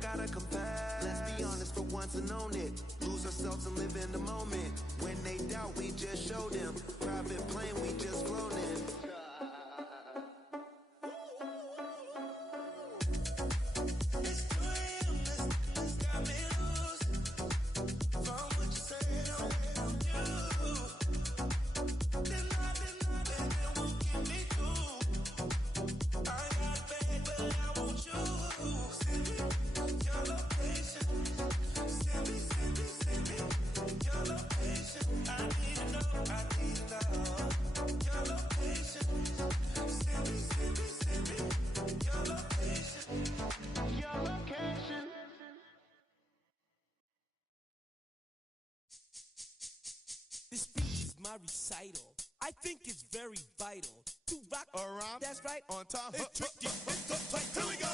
gotta compare. Let's be honest for once and own it. Lose ourselves and live in the moment. When they doubt, we just show them. Private plane, we just flown in. This speech is my recital. I think it's very vital to rock around. That's right. On time. It's tricky. It's uptight. Here we go.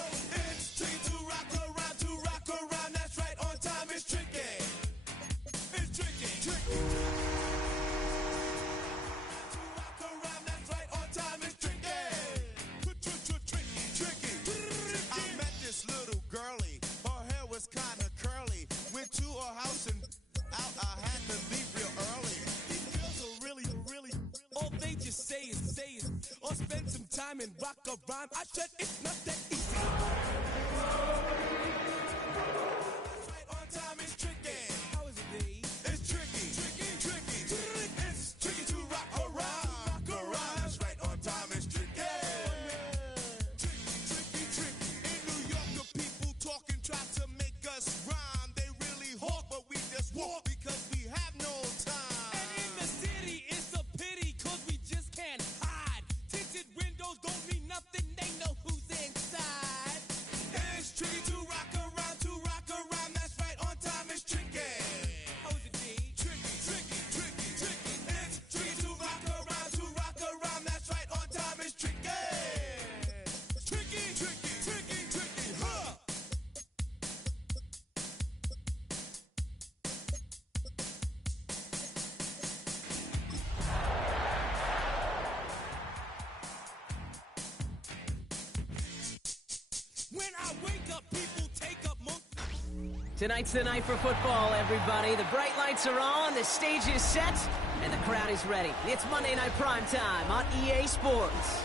It's tricky to rock around. To rock around. That's right. On time. It's tricky. It's tricky. Tricky. To rock around. That's right. On time. It's tricky. Tricky. I met this little girlie. Her hair was kind of curly. Went to her house and out. I had to leave real early. These girls are really, all they just say is, or spend some time and rock a rhyme. I said it's not that easy. That's right, on time is tricky. How is it, Dave? It's tricky. It's tricky to rock around. That's right, on time is tricky. Tricky. In New York, the people talking try to make us rhyme. They really hawk, but we just walk because we have no time. And in the city, it's a pity, cause we just can't hide. Tinted windows don't mean nothing, they know who's inside. It's tricky to rock around. That's right, on time is tricky. How is it, Dave? Tricky. It's tricky to rock around. That's right, on time is tricky. Tricky, huh? When I wake up, people take up most. Tonight's the night for football, everybody. The bright lights are on, the stage is set, and the crowd is ready. It's Monday Night Prime Time on EA Sports.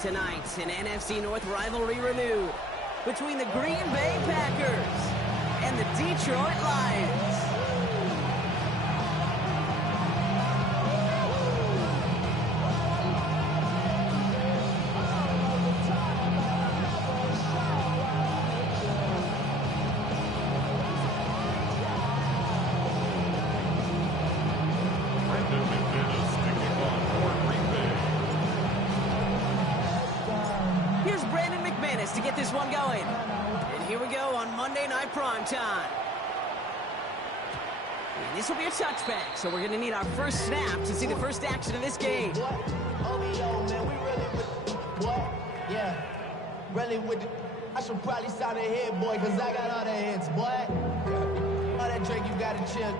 Tonight, an NFC North rivalry renewed between the Green Bay Packers and the Detroit Lions. Here's Brandon McManus to get this one going. And here we go on Monday Night Prime Time. And this will be a touchback, so we're going to need our first snap to see the first action of this game. OVO, man, we really with what? Yeah, really with the, I should probably sign a hit, boy, cause I got all the hits, boy. All that drink, you gotta chill.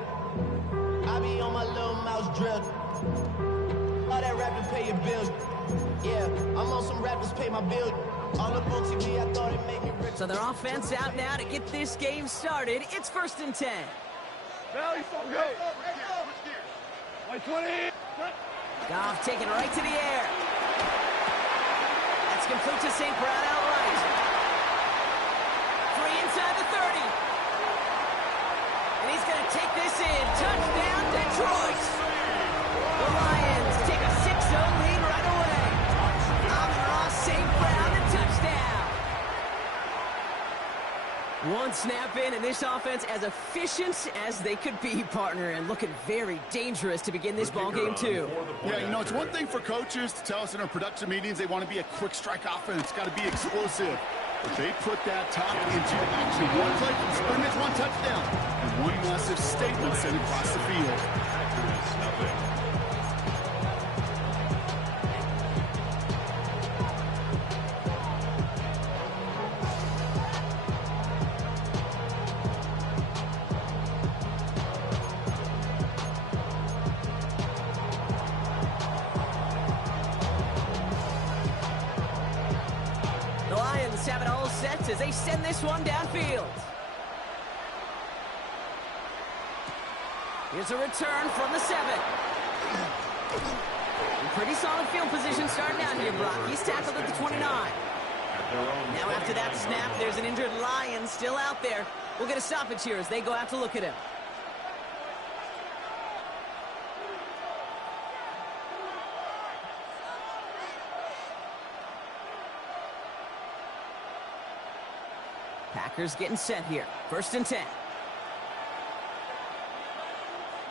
I be on my little mouse drill. All that rap to pay your bills. Yeah, I'm on some rappers pay my bills. All up on TV, I thought it'd make me rich. So their offense out now to get this game started. It's 1st and 10. Goff taking right to the air. That's complete to St. Brown outright. 3 inside the 30. And he's going to take this in. Touchdown, Detroit. The Lions take a 6-0 lead right away. Amon-Ra St. Brown, a touchdown. One snap in, and this offense as efficient as they could be, partner, and looking very dangerous to begin this ball game, too. Yeah, you know, it's one thing for coaches to tell us in our production meetings they want to be a quick strike offense, got to be explosive. But they put that talk into action. One play from scrimmage, one touchdown, and one massive statement sent across the field. The Lions have it all set as they send this one downfield. Here's a return from the 7. Pretty solid field position starting out here, Brock. He's tackled at the 29. Now after that snap, there's an injured Lion still out there. We'll get a stoppage here as they go out to look at him. Packers getting set here. 1st and 10.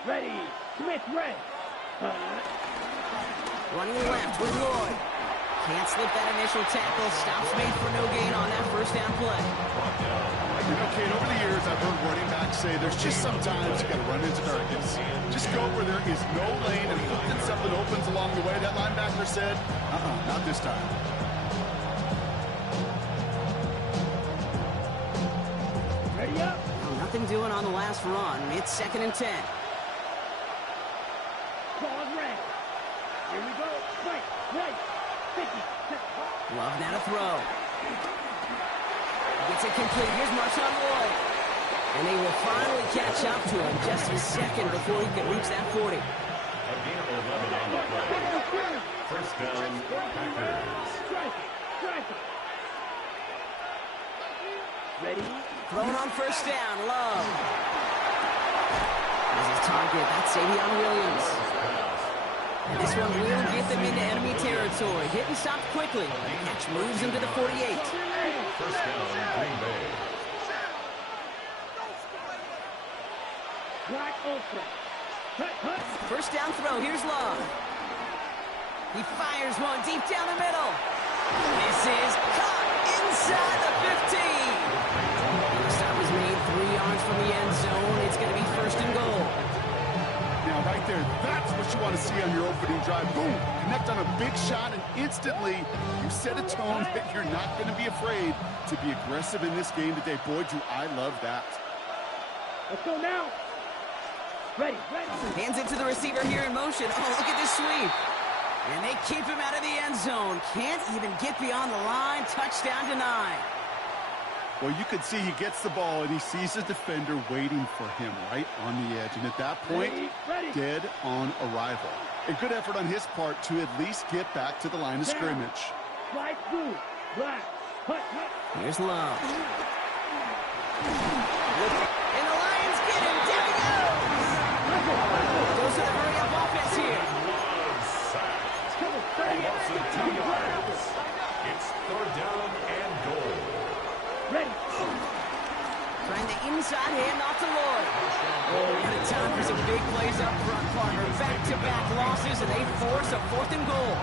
Ready. Smith, red. Running left with Lloyd. Can't slip that initial tackle. Stops made for no gain on that 1st down play. You know, Kate, over the years, I've heard running backs say there's just sometimes you got to run into darkness. Just go where there is no lane and hope that something opens along the way. That linebacker said, not this time. Ready up. Nothing doing on the last run. It's 2nd and 10. Ball red. Here we go. Right. 50. Love now to throw. Gets it complete. Here's Marshawn Lloyd. And they will finally catch up to him just a second before he can reach that 40. A gain of 11 on the play. 1st down, Packers. Strike it. Ready? Throwing on 1st down. Love. As his target, that's Savion Williams. And this one will get them into enemy territory. Hit and stop quickly. The catch moves him to the 48. 1st down, Green Bay. Black open. Cut. 1st down throw. Here's Love. He fires one deep down the middle. This is caught inside the 15. The stop was made 3 yards from the end zone. It's going to be 1st and goal. Now, right there, that's what you want to see on your opening drive. Boom! Connect on a big shot, and instantly you set a tone that you're not going to be afraid to be aggressive in this game today. Boy, do I love that. Let's go now. Ready. Hands it to the receiver here in motion. Oh, look at this sweep. And they keep him out of the end zone. Can't even get beyond the line. Touchdown denied. Well, you could see he gets the ball, and he sees his defender waiting for him right on the edge. And at that point, dead on arrival. A good effort on his part to at least get back to the line of scrimmage. Black, blue, black. Cut. Here's Love. And the Lions get him. Down he goes. Goes to the hurry-up offense here. Also 2 yards. It's 3rd down and goal. Ready. Trying the inside handoff to Lloyd. Oh, what a time for some big plays up front, partner. Back-to-back losses, and they force a 4th and goal.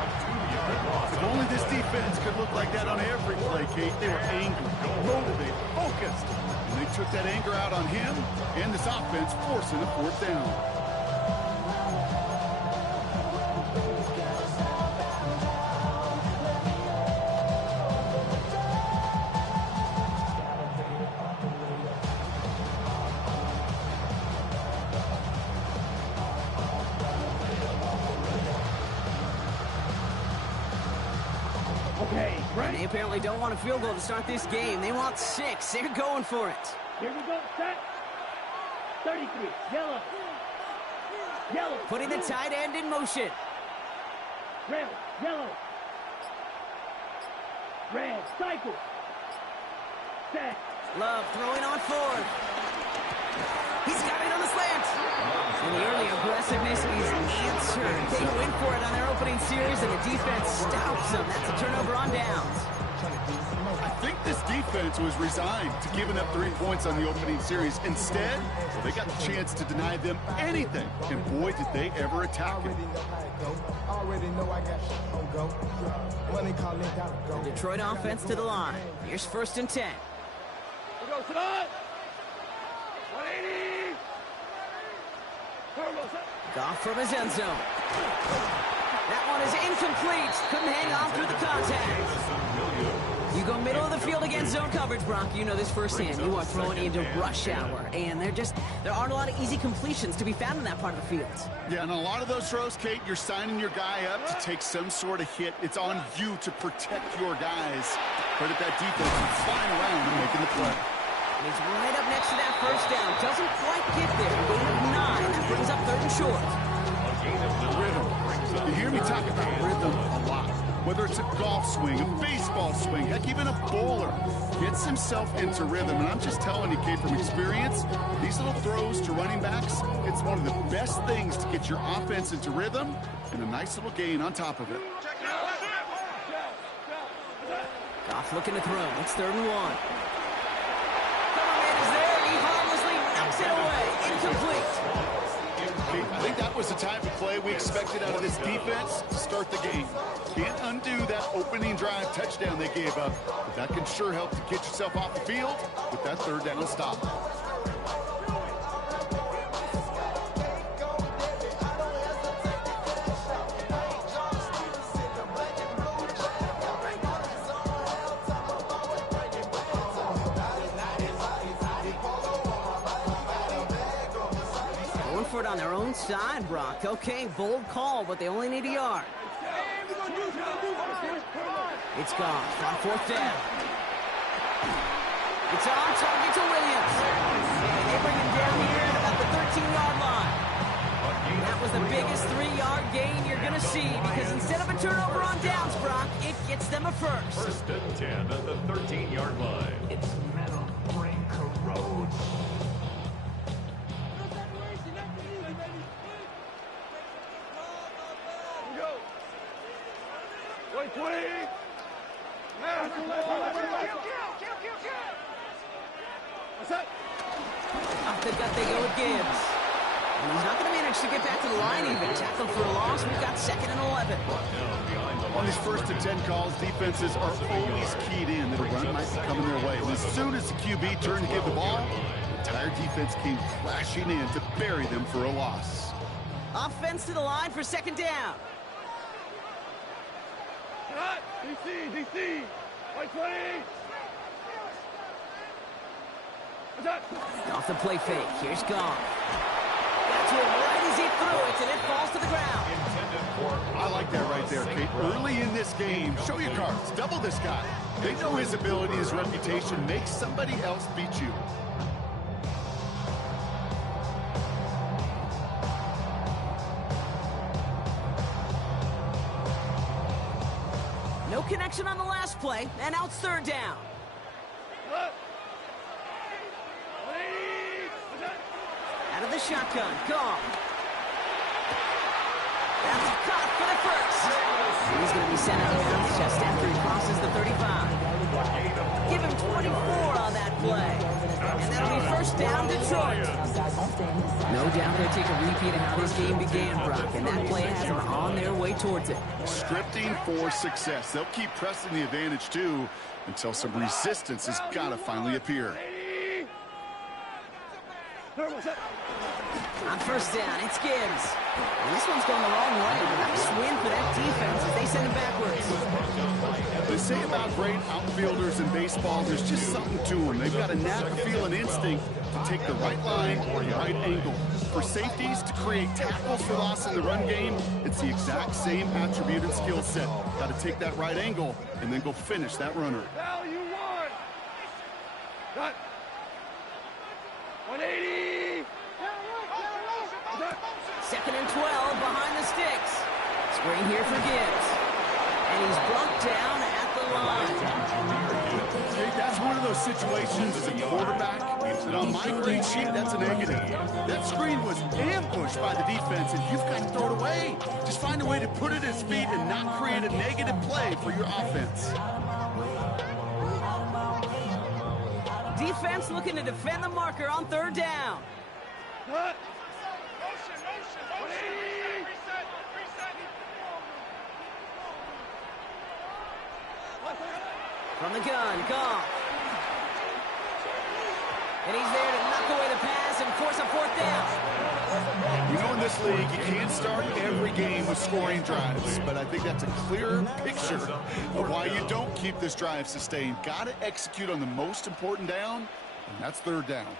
If only this defense could look like that on every play, Kate. They were angry, motivated, focused. And they took that anger out on him and this offense, forcing a 4th down. And they apparently don't want a field goal to start this game. They want 6. They're going for it. Here we go. Set. 33. Yellow. Putting the tight end in motion. Red. Yellow. Red. Cycle. Set. Love throwing on 4th. He's got it on the slant. And the early aggressiveness is answered. They went for it on their opening series, and the defense stops them. That's a turnover on downs. I think this defense was resigned to giving up 3 points on the opening series. Instead, well, they got the chance to deny them anything. And boy, did they ever attack it. The Detroit offense to the line. Here's 1st and 10. We go, Sadat. 180. Goff from his end zone. That one is incomplete. Couldn't hang on through the contact. You go middle of the field against zone coverage, Brock. You know this firsthand. You are throwing into rush hour. And there aren't a lot of easy completions to be found in that part of the field. Yeah, and a lot of those throws, Kate, you're signing your guy up to take some sort of hit. It's on you to protect your guys. Credit that defense for flying around and making the play. And he's right up next to that first down. Doesn't quite get there. Gain of 9. That brings up 3rd and short. Rhythm. You hear me talk about rhythm a lot. Whether it's a golf swing, a baseball swing, heck, even a bowler gets himself into rhythm. And I'm just telling you, Kate, from experience, these little throws to running backs, it's one of the best things to get your offense into rhythm and a nice little gain on top of it. Goff looking to throw. It's 3rd and 1. Coverman is there. He harmlessly knocks it away. Incomplete. I think that was the type of play we expected out of this defense to start the game. Can't undo that opening drive touchdown they gave up, but that can sure help to get yourself off the field with that 3rd down stop. Going for it on their own side, Brock. Okay, bold call, but they only need a yard. It's gone on 4th down. It's on target to Williams. And they bring him down here at about the 13-yard line. That was the biggest 3-yard gain you're going to see because instead of a turnover on downs, Brock, it gets them a first. 1st and 10 at the 13-yard line. It's metal, brain corrodes. Wait, 20! What's up? Off the gut they go with Gibbs. And he's not going to manage to get back to the line even. Tackle for a loss. We've got 2nd and 11. On these 1st and 10 calls, defenses are always keyed in that a run might be coming their way. And as soon as the QB turned to give the ball, the entire defense came crashing in to bury them for a loss. Offense to the line for 2nd down. DC! Wait, 20! What's up? Off the play fake. Here's Goff. Got to him right as he threw it, and it falls to the ground. I like that right there, Kate. Early in this game, show your cards. Double this guy. They know his ability, his reputation makes somebody else beat you. No connection on the last play, and now it's 3rd down. Out of the shotgun, Goff. That's caught for the first. He's going to be sent out of bounds just after he crosses the 35. Give him 24 on that play. And that'll be 1st down, Detroit. No doubt they'll take a repeat of how this game began, Brock, and that play has them on their way towards it. Scripting for success. They'll keep pressing the advantage, too, until some resistance has got to finally appear. On 1st down, it's Gibbs. And this one's going the wrong way. Nice win for that defense as they send him backwards. They say about great outfielders in baseball, there's just something to them. They've got a knack feel and instinct to take the right line or the right angle. For safeties to create tackles for loss in the run game, it's the exact same attributed skill set. Got to take that right angle and then go finish that runner. Hell, you won! Got 180! 2nd and 12 behind the sticks. Screen here for Gibbs. And he's brought down at the line. Hey, that's one of those situations as a quarterback that on my grade sheet, that's a negative. That screen was ambushed by the defense, and you've got to throw it away. Just find a way to put it at his feet and not create a negative play for your offense. Defense looking to defend the marker on 3rd down. What? From the gun, Goff. And he's there to knock away the pass and force a 4th down. You know, in this league, you can't start every game with scoring drives, but I think that's a clear picture of why you don't keep this drive sustained. Got to execute on the most important down, and that's 3rd down.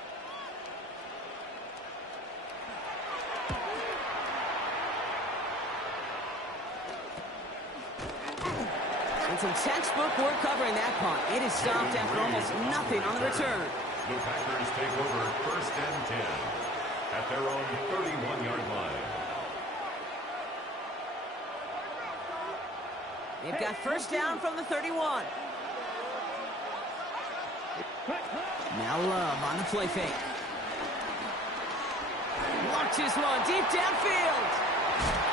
And some textbook work covering that punt. It is stopped after almost nothing on the return. The Packers take over 1st and 10 at their own 31-yard line. They've got first down from the 31. Now Love on the play fake. Launches one deep downfield.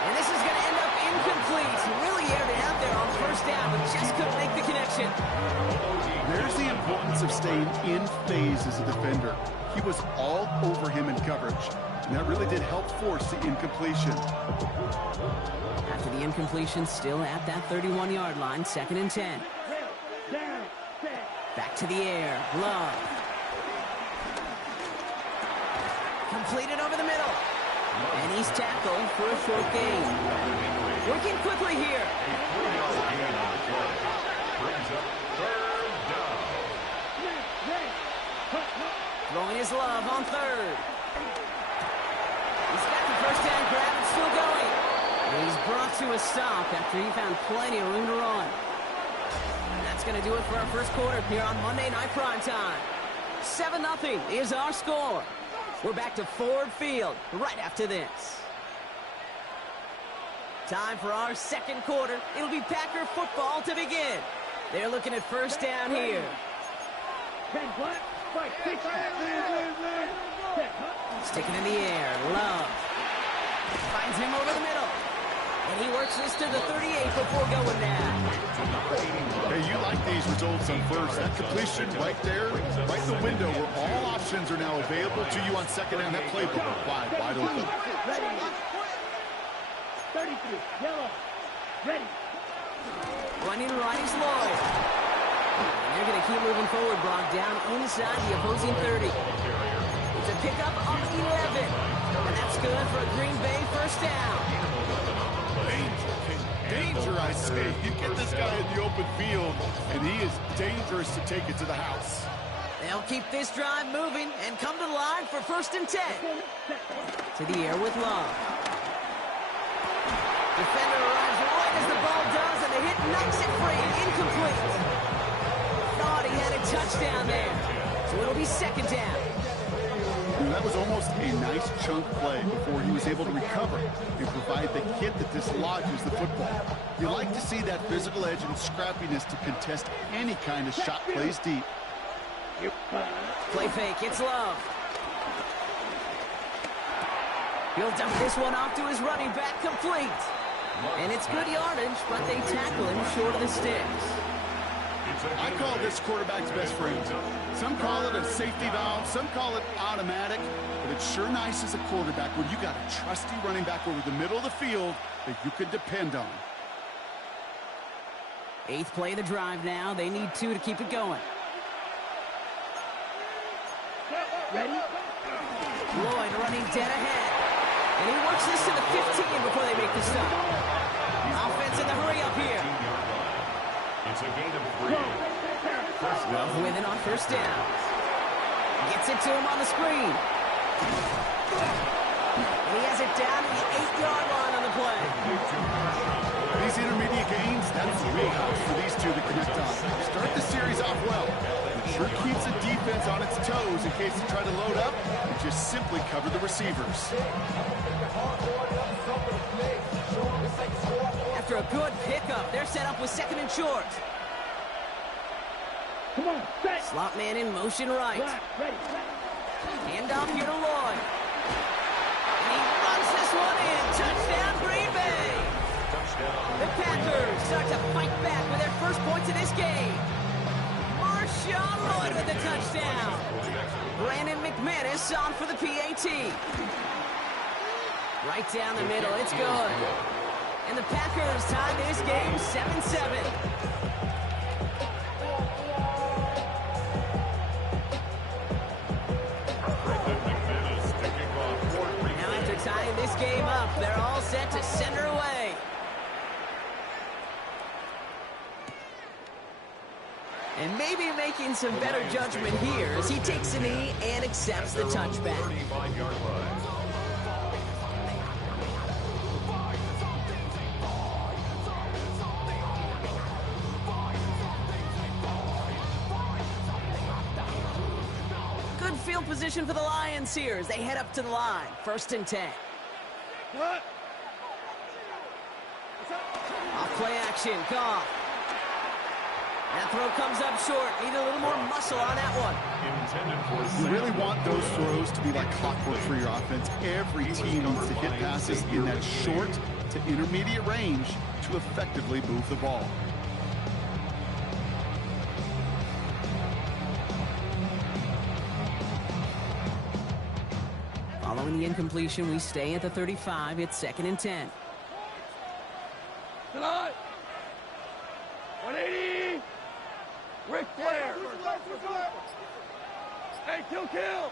And this is going to end up incomplete. He really aired it out there on first down, but just couldn't make the connection. There's the importance of staying in phase as a defender. He was all over him in coverage, and that really did help force the incompletion. After the incompletion, still at that 31-yard line, 2nd and 10. Back to the air, Love. Completed over the middle. And he's tackled for a short gain. Working quickly here. Throwing his Love on 3rd. He's got the first down grab and still going. And he's brought to a stop after he found plenty of room to run. And that's going to do it for our first quarter here on Monday Night Primetime. 7-0 is our score. We're back to Ford Field right after this. Time for our second quarter. It'll be Packer football to begin. They're looking at first down here. Sticking in the air, Love. Finds him over the middle. And he works this to the 38 before going down. Hey, you like these results on first. That completion right there, right in the window where all options are now available to you on second down. That playbook wide open. 33, yellow, ready. Running right is Lloyd. And they're going to keep moving forward, Brock, down inside the opposing 30. It's a pickup of 11. And that's good for a Green Bay first down. Danger, I say. You get this guy in the open field, and he is dangerous to take it to the house. They'll keep this drive moving and come to the line for 1st and 10. To the air with Love. Defender arrives right as the ball does, and the hit knocks it free. Incomplete. Thought he had a touchdown there. So it'll be 2nd down. That was almost a nice chunk play before he was able to recover and provide the hit that dislodges the football. You like to see that physical edge and scrappiness to contest any kind of shot plays deep. Play fake, it's Love. He'll dump this one off to his running back, complete. And it's good yardage, but they tackle him short of the sticks. I call this quarterback's best friend. Some call it a safety valve, some call it automatic, but it's sure nice as a quarterback when you got a trusty running back over the middle of the field that you can depend on. 8th play of the drive now. They need 2 to keep it going. Ready? Lloyd running dead ahead. And he works this to the 15 before they make the stop. Offense in the hurry up here. It's a gain of 3. Love with it on first down. Gets it to him on the screen. And he has it down to the 8-yard line on the play. These intermediate gains, that's the wheelhouse for these two to connect on. Start the series off well. It sure keeps the defense on its toes in case they try to load up and just simply cover the receivers. After a good pickup, they're set up with 2nd and short. Come on, set. Slot man in motion right. Ready. Hand off here to Lloyd. And he runs this one in. Touchdown, Green Bay. The Packers start to fight back with their first points of this game. Marshawn Lloyd with the touchdown. Brandon McManus on for the PAT. Right down the middle, it's good. And the Packers tie this game 7-7. Now after tying this game up, they're all set to send her away. And maybe making some better judgment here as he takes a knee and accepts the touchback. 35-yard line. position for the Lions here as they head up to the line. 1st and 10. What? Off play action, Goff. That throw comes up short. Need a little more muscle on that one. You really want those throws to be like clockwork for your offense. Every team needs to hit passes in that short to intermediate range to effectively move the ball. Following the incompletion, we stay at the 35. It's 2nd and 10. Tonight. 180. Ric Flair. Hey, kill.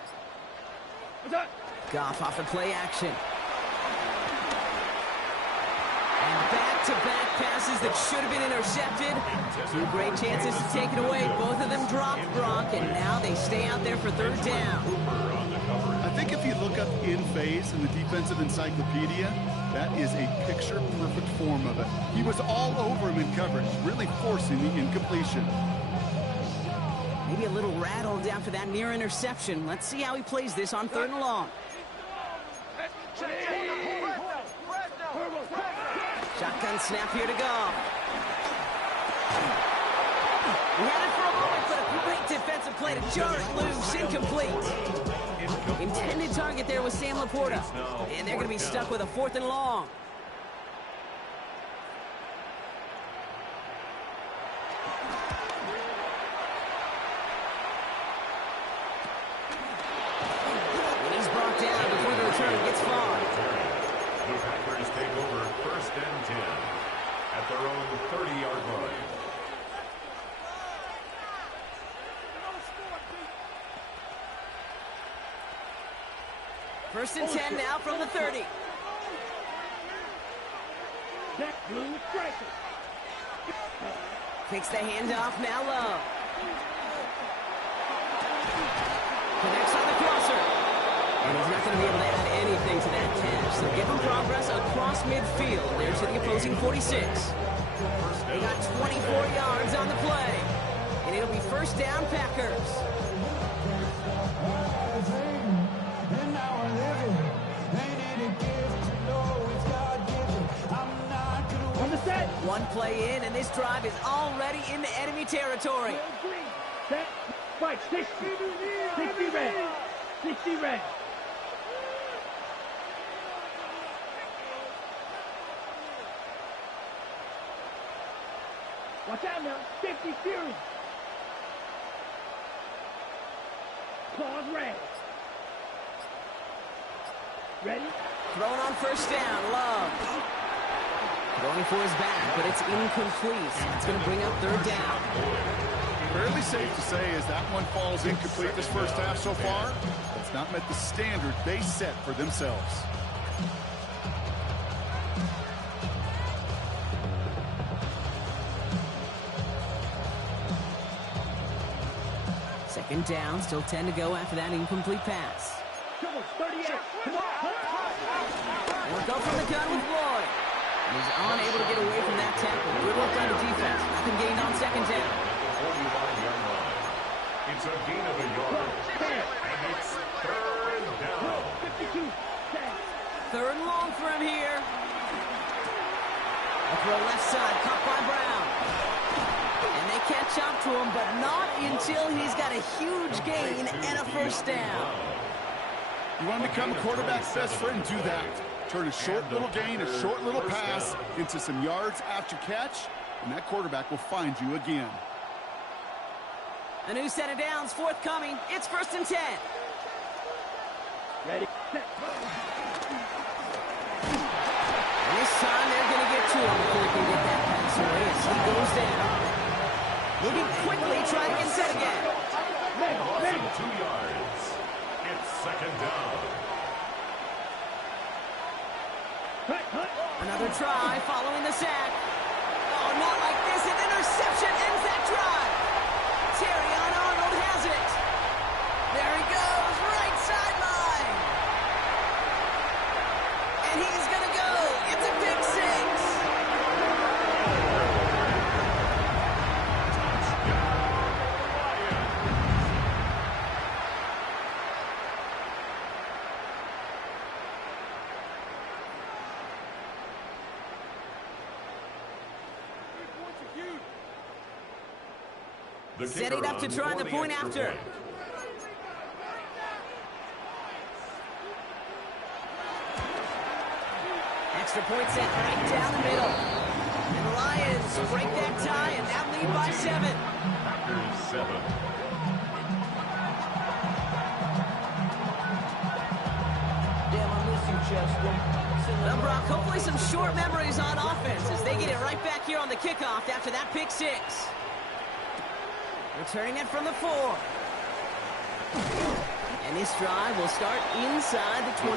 What's that? Goff off the play action. And back-to-back passes that should have been intercepted. 2 great chances to take it away. Both of them dropped, Gronk, and now they stay out there for 3rd down. I think if you look up in phase in the defensive encyclopedia, that is a picture-perfect form of it. He was all over him in coverage, really forcing the incompletion. Maybe a little rattled after that near interception. Let's see how he plays this on 3rd and long. Shotgun snap here to go. He had it for a moment, but a great defensive play to jar it loose. Incomplete. Intended target there was Sam Laporta. And they're going to be stuck with a 4th and long. And he's brought down before the return gets far. The Packers take over 1st and 10 at their own 30-yard line. First and 10 now from the 30. That blue striker. Takes the handoff, now low. Connects on the crosser. And he's not going to be able to add anything to that catch. So give him progress across midfield. There's to the opposing 46. They got 24 yards on the play. And it'll be 1st down, Packers. On the set. One play in, and this drive is already into enemy territory. Set. Fight. 60. 60 red. 60 red. Watch out now. 50 series. Claws red. Ready? Thrown on 1st down, Love. Going for his back, but it's incomplete. It's going to bring up 3rd down. Fairly safe to say as that one falls incomplete this first half so far, it's not met the standard they set for themselves. Second down, still 10 to go after that incomplete pass. Come on, 38. Come on. Work up from the gun with Lloyd. And he's unable to get away from that tackle. Good work by the defense. Nothing gained on 2nd down. 45-yard line. It's a gain of a yard. And it's 3rd down. 52. 3rd and long for him here. A throw left side, caught by Brown. And they catch up to him, but not until he's got a huge gain and a 1st down. You want to become a quarterback's best friend? Do that. Turn a short little gain, a short little pass into some yards after catch, and that quarterback will find you again. A new set of downs forthcoming. It's 1st and 10. Ready? Set. And this time they're going to get to him before they can get that pass away as he goes down. Moving quickly, trying to get set again. 2 yards. It's 2nd down. Another try following the sack. Oh, not like this. An interception ends that drive. Terrion Arnold has it. There he goes, right sideline. And he's going to go. It's a big 6. The Setting kicker up to on try for the point extra after. point. Extra point set right down the middle. And the Lions break that tie and now lead by 7. Packers 7. Damn, I miss you, Chester. Well, Brock, hopefully some short memories on offense as they get it right back here on the kickoff after that pick 6. Returning it from the 4. And this drive will start inside the 25.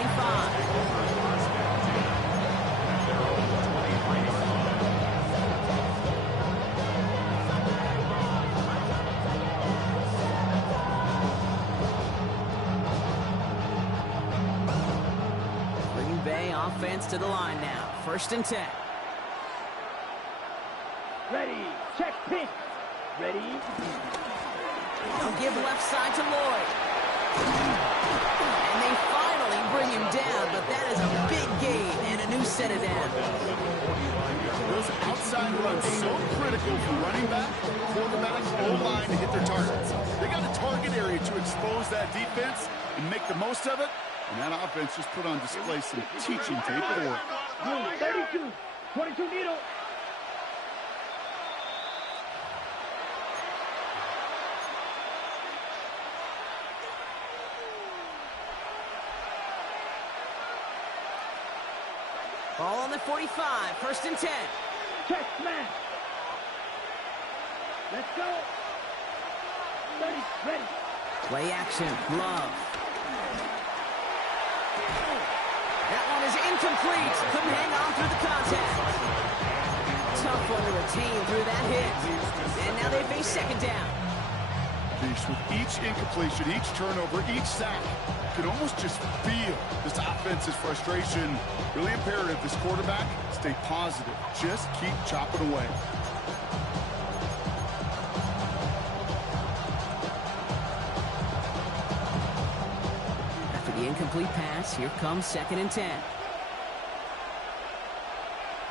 Green Bay offense to the line now. 1st and 10. Ready. Check pitch. Ready. They'll give left side to Lloyd. And they finally bring him down, but that is a big gain and a new set of downs. Those outside runs so critical for running back, quarterback, O-line to hit their targets. They got a target area to expose that defense and make the most of it. And that offense just put on display some teaching tape of the work. 32. 22 needle. Ball on the 45. 1st and 10. Check smash. Let's go. 30. Ready. Play action. Love. That one is incomplete. Couldn't hang on through the contact. Tough one to retain through that hit. And now they face 2nd down. With each incompletion, each turnover, each sack, you can almost just feel this offense's frustration. Really imperative, this quarterback, stay positive. Just keep chopping away. After the incomplete pass, here comes 2nd and 10.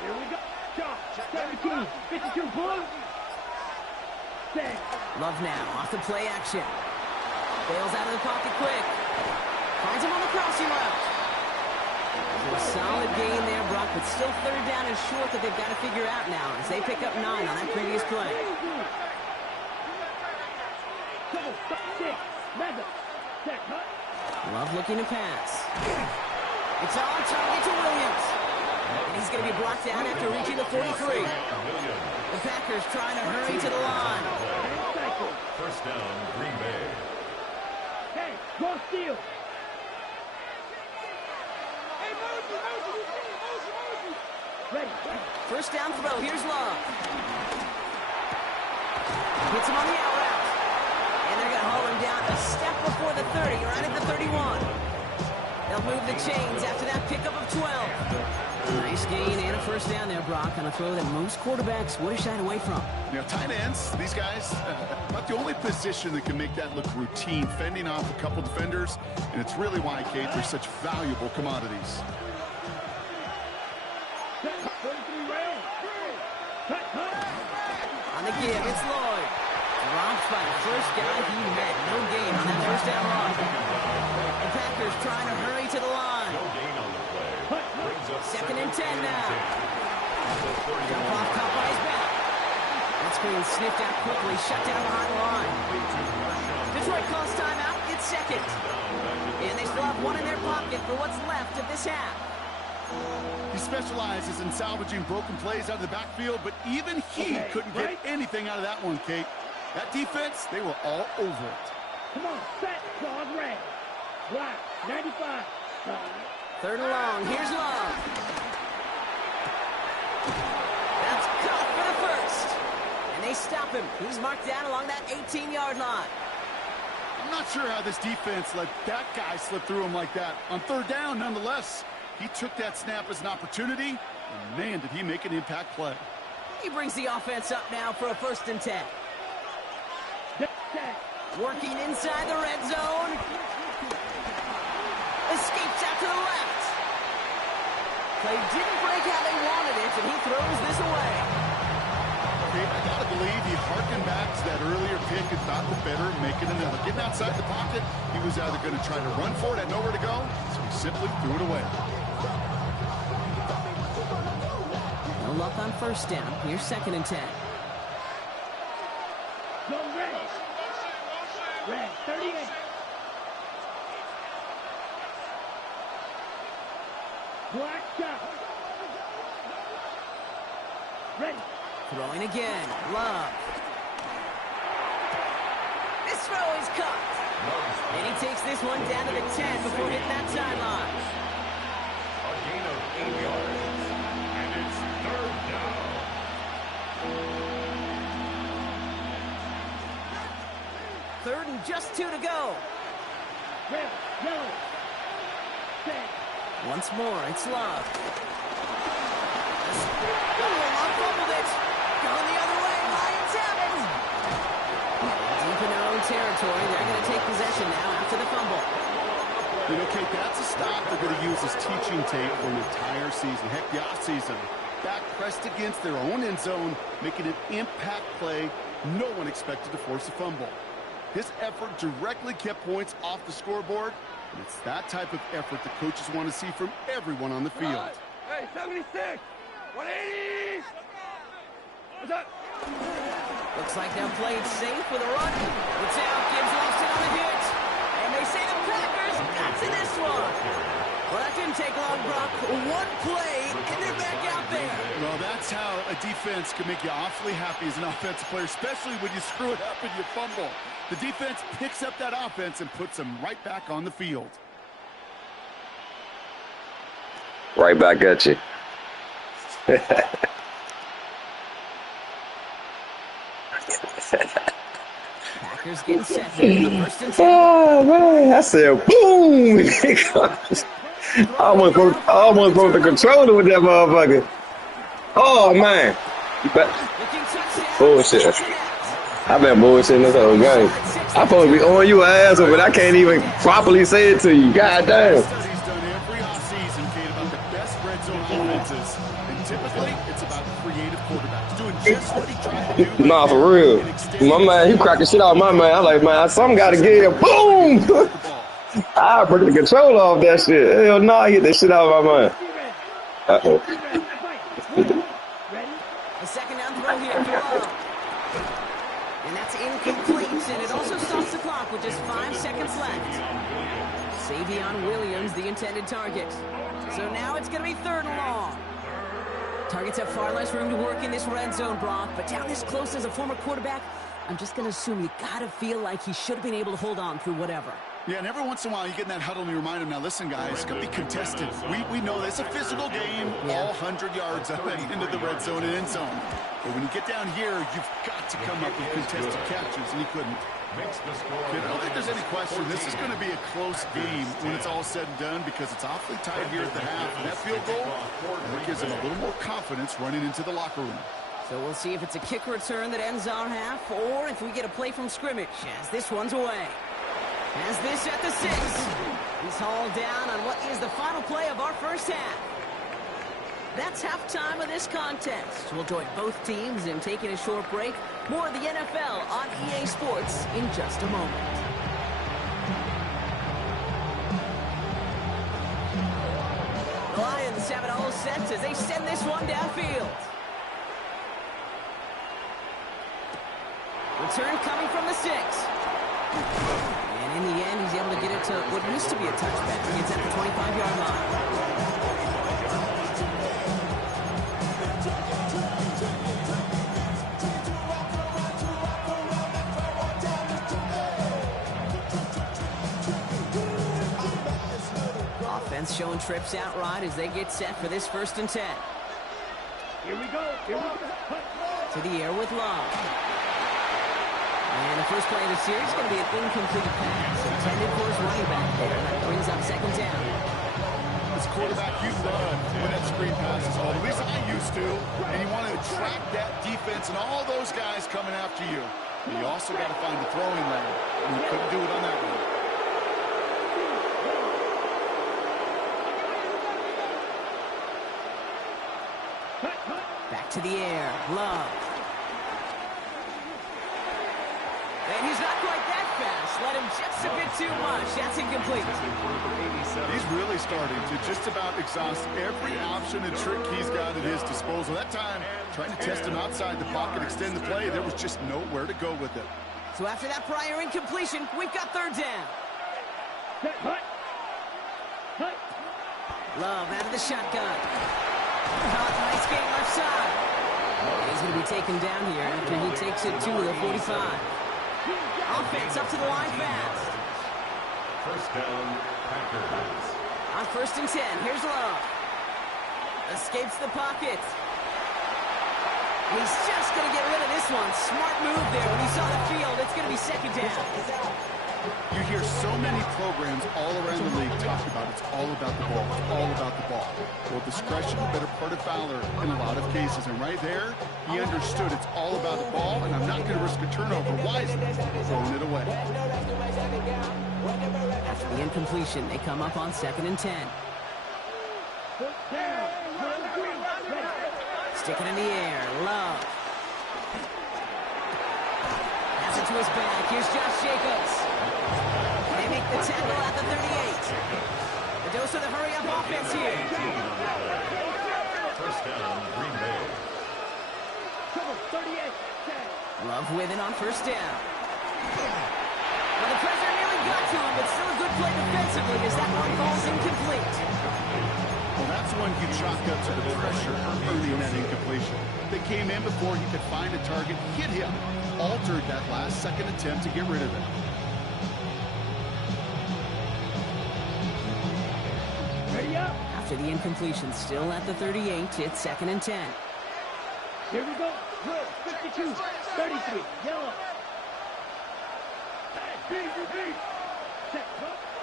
Here we go. Shot. 17. 52. Pull. 10. Love now, off the play action. Bails out of the pocket quick. Finds him on the crossing route. So a solid gain there, Brock, but still 3rd down and short that they've got to figure out now as they pick up 9 on that previous play. 6. Mega. Check. Hut. Love looking to pass. It's on target to Williams. And he's going to be blocked down after reaching the 43. The Packers trying to hurry to the line. 1st down, Green Bay. Hey, go steal. Ready. 1st down throw. Here's Love. Hits him on the out route. And they're going to haul him down a step before the 30, right at the 31. They'll move the chains after that pickup of 12. Nice gain and a 1st down there, Brock, on a throw that most quarterbacks would have shied away from. You know, tight ends, these guys, not the only position that can make that look routine, fending off a couple defenders, and it's really why, Kate, they're such valuable commodities. On the give, it's Lloyd. Dropped by the first guy he met. No gain on that 1st down run. The Packers trying to hurry to the line. No gain on the play. Brings up 2nd and 10 now. Jump off caught by his back. That screen sniffed out quickly, shut down behind the line. Detroit calls timeout. It's 2nd. And they still have 1 in their pocket for what's left of this half. He specializes in salvaging broken plays out of the backfield, but even he couldn't get anything out of that one, Kate. That defense, they were all over it. Come on, set, claws red. Black, 95. 3rd and long, here's Love. That's caught for the 1st. And they stop him. He's marked down along that 18-yard line. I'm not sure how this defense let that guy slip through him like that. On 3rd down, nonetheless, he took that snap as an opportunity, and man, did he make an impact play. He brings the offense up now for a 1st and 10. Working inside the red zone. Escapes out to the left. Play didn't break how they wanted it, and he throws this away. Dave, I gotta believe he harkened back to that earlier pick and thought the better of making another. Getting outside the pocket, he was either going to try to run for it, had nowhere to go, so he simply threw it away. No luck on first down. Here's 2nd and 10. Go red. Red, 38. Black shot. Ready. Throwing again. Love. This throw is caught. And he takes this one down to the 10 before hitting that sideline. A gain of 8 yards. And it's 3rd down. Third and just 2 to go. Red, yellow. Set. Once more, it's Love. Love fumbled it. Going the other way. Lions have it. Deep in their own territory. They're going to take possession now after the fumble. You know, Kate, that's a stop they're going to use as teaching tape for an entire season. Heck, the offseason. Back pressed against their own end zone, making an impact play no one expected to force a fumble. His effort directly kept points off the scoreboard, and it's that type of effort the coaches want to see from everyone on the field. Hey, 76! 180! What's up? Looks like they'll play it safe with a run. It's out. Gibbs lost it on the hit. And they say the Packers got to this one. Well, that didn't take long, Brock. One play, and they're back out there. Well, that's how a defense can make you awfully happy as an offensive player, especially when you screw it up and you fumble. The defense picks up that offense and puts them right back on the field. Right back at you. Packers getting set here. 1st and 10. Oh, man. I said, boom. I almost broke the controller with that motherfucker. Oh, man. Looking touchdown. Bullshit. I've been bullshitting this whole game. I'm supposed to be on you ass, but I can't even properly say it to you. God damn. Studies done every offseason, Kate, about the best red zone offenses. And typically, it's about creative quarterbacks doing just what he tried to do. Nah, for real. My man, he cracked the shit out of my man. I'm like, man, something got to give. Boom! I break the controller off that shit. Hell no, I hit that shit out of my mind. Uh-oh. A 2nd down throw here to Love. And that's incomplete, and it also stops the clock with just 5 seconds left. Savion Williams, the intended target. So now it's going to be 3rd and long. Targets have far less room to work in this red zone, Brock, but down this close as a former quarterback, I'm just going to assume you got to feel like he should have been able to hold on through whatever. Yeah, and every once in a while you get in that huddle and you remind them, now listen, guys, it's going to be contested. We know this. It's a physical game, all 100 yards up and into the red zone and end zone. But when you get down here, you've got to come up with contested catches, and he couldn't. I don't think there's any question. This is going to be a close game when it's all said and done because it's awfully tight here at the half. And that field goal, that gives them a little more confidence running into the locker room. So we'll see if it's a kick return that ends our half or if we get a play from scrimmage as this one's away. As this at the 6. He's hauled down on what is the final play of our first half. That's halftime of this contest. We'll join both teams in taking a short break. More of the NFL on EA Sports in just a moment. The Lions have it all set as they send this one downfield. Return coming from the 6. And in the end, he's able to get it to what used to be a touchback. It's at the 25-yard line. Offense showing trips out right as they get set for this 1st and 10. Here we go. To the air with Love. And the first play of the series is going to be an incomplete pass intended for his running back there. That brings up 2nd down. As quarterback, you love when that screen pass is called. At least I used to. And you want to attract that defense and all those guys coming after you. But you also got to find the throwing lane. And you couldn't do it on that one. Back to the air. Love. And he's not quite that fast. Let him just a bit too much. That's incomplete. He's really starting to just about exhaust every option and trick he's got at his disposal. That time, trying to test him outside the pocket, extend the play, there was just nowhere to go with it. So after that prior incompletion, we've got third down. Love out of the shotgun. Nice game left side. He's going to be taken down here after he takes it to the 45. Offense up to the line fast. First down, Packers. On 1st and 10, here's Love. Escapes the pocket. He's just going to get rid of this one. Smart move there. When he saw the field, it's going to be second down. You hear so many programs all around the league talk about it's all about the ball, it's all about the ball. Well, discretion, the better part of valor in a lot of cases. And right there, he understood it's all about the ball, and I'm not going to risk a turnover wisely, throwing it away. After the incompletion, they come up on 2nd and 10. Stick it in the air. Love. Pass it to his back. Here's Josh Jacobs. They make the tackle at the 38. The dose of the hurry-up offense here. First down, Green Bay. Love with it on 1st down. Well, the pressure nearly got to him, but still a good play defensively as that one falls incomplete. Well, that's one you chalk up to the pressure early in that incompletion. They came in before he could find a target, hit him, altered that last second attempt to get rid of it. After the incompletion, still at the 38, it's 2nd and 10. Here we go. 52, 33, yellow.